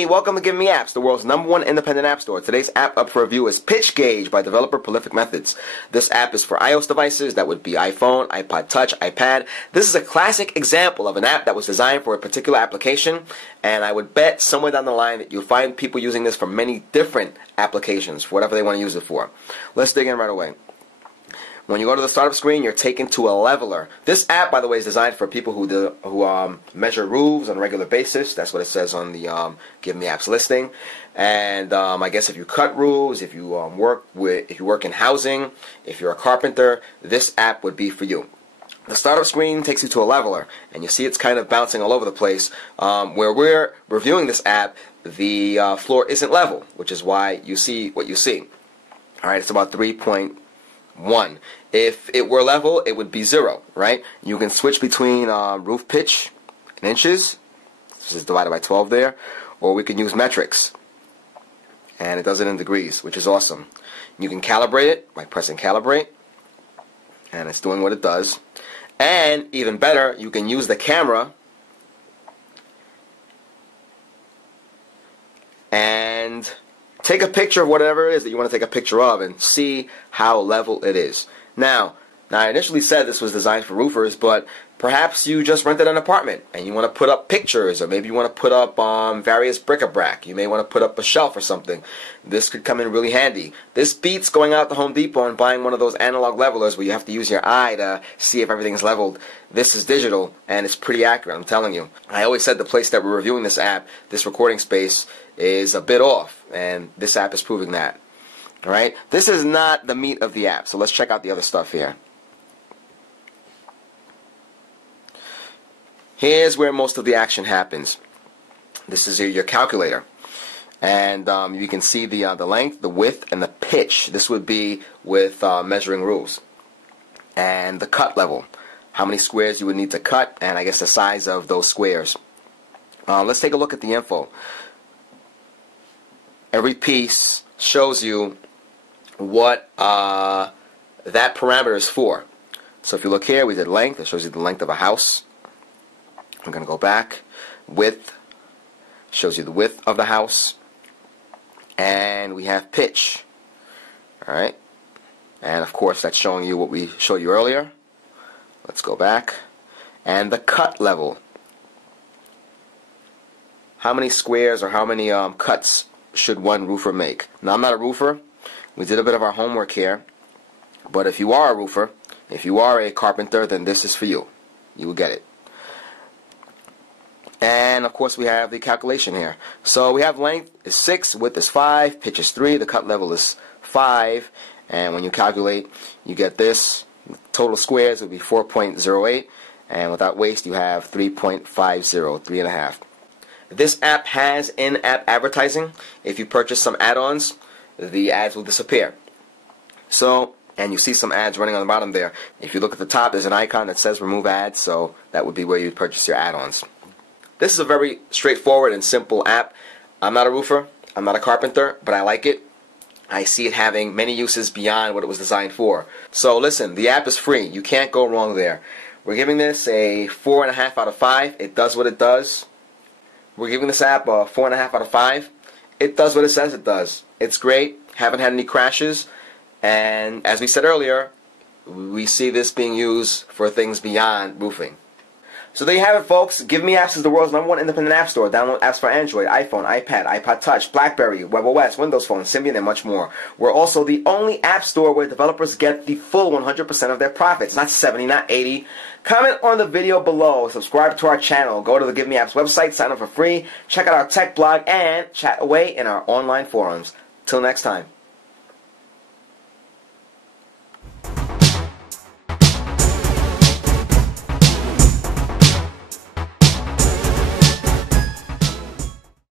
Hey, welcome to GiveMeApps, the world's #1 independent app store. Today's app up for review is Pitch Gauge by developer Prolific Methods. This app is for iOS devices, that would be iPhone, iPod Touch, iPad. This is a classic example of an app that was designed for a particular application, and I would bet somewhere down the line that you'll find people using this for many different applications, for whatever they want to use it for. Let's dig in right away. When you go to the startup screen, you're taken to a leveler. This app, by the way, is designed for people who measure roofs on a regular basis. That's what it says on the GiveMeApps listing. And I guess if you cut roofs, if you work in housing, if you're a carpenter, this app would be for you. The startup screen takes you to a leveler, and you see it's kind of bouncing all over the place. Where we're reviewing this app, the floor isn't level, which is why you see what you see. All right, it's about 3.1. If it were level, it would be 0, right? You can switch between roof pitch in inches, this is divided by 12 there, or we can use metrics, and it does it in degrees, which is awesome. You can calibrate it by pressing calibrate, and it's doing what it does. And even better, you can use the camera and take a picture of whatever it is that you want to take a picture of and see how level it is. Now I initially said this was designed for roofers, but perhaps you just rented an apartment and you want to put up pictures, or maybe you want to put up various bric-a-brac. You may want to put up a shelf or something. This could come in really handy. This beats going out to Home Depot and buying one of those analog levelers where you have to use your eye to see if everything's leveled. This is digital, and it's pretty accurate, I'm telling you. I always said the place that we're reviewing this app, this recording space, is a bit off, and this app is proving that. Alright? This is not the meat of the app, so let's check out the other stuff here. Here's where most of the action happens. This is your calculator. And you can see the length, the width, and the pitch. This would be with measuring roofs. And the cut level. How many squares you would need to cut, and I guess the size of those squares. Let's take a look at the info. Every piece shows you what that parameter is for. So if you look here, we did length. It shows you the length of a house. I'm going to go back. Width shows you the width of the house. And we have pitch. Alright. And of course that's showing you what we showed you earlier. Let's go back. And the cut level. How many squares or how many cuts should one roofer make? Now, I'm not a roofer. We did a bit of our homework here. But if you are a roofer, if you are a carpenter, then this is for you. You will get it. And of course we have the calculation here. So we have length is 6, width is 5, pitch is 3, the cut level is 5, and when you calculate, you get this. Total squares would be 4.08, and without waste you have 3.50, 3.5. This app has in-app advertising. If you purchase some add-ons, the ads will disappear. So, and you see some ads running on the bottom there. If you look at the top, there's an icon that says remove ads, so that would be where you purchase your add-ons. This is a very straightforward and simple app. I'm not a roofer, I'm not a carpenter, but I like it. I see it having many uses beyond what it was designed for. So listen, the app is free. You can't go wrong there. We're giving this a 4.5 out of 5. It does what it does. We're giving this app a 4.5 out of 5. It does what it says it does. It's great. Haven't had any crashes. And as we said earlier, we see this being used for things beyond roofing. So there you have it, folks. GiveMeApps is the world's #1 independent app store. Download apps for Android, iPhone, iPad, iPod Touch, BlackBerry, WebOS, Windows Phone, Symbian, and much more. We're also the only app store where developers get the full 100% of their profits, not 70, not 80. Comment on the video below. Subscribe to our channel. Go to the GiveMeApps website, sign up for free, check out our tech blog, and chat away in our online forums. Till next time.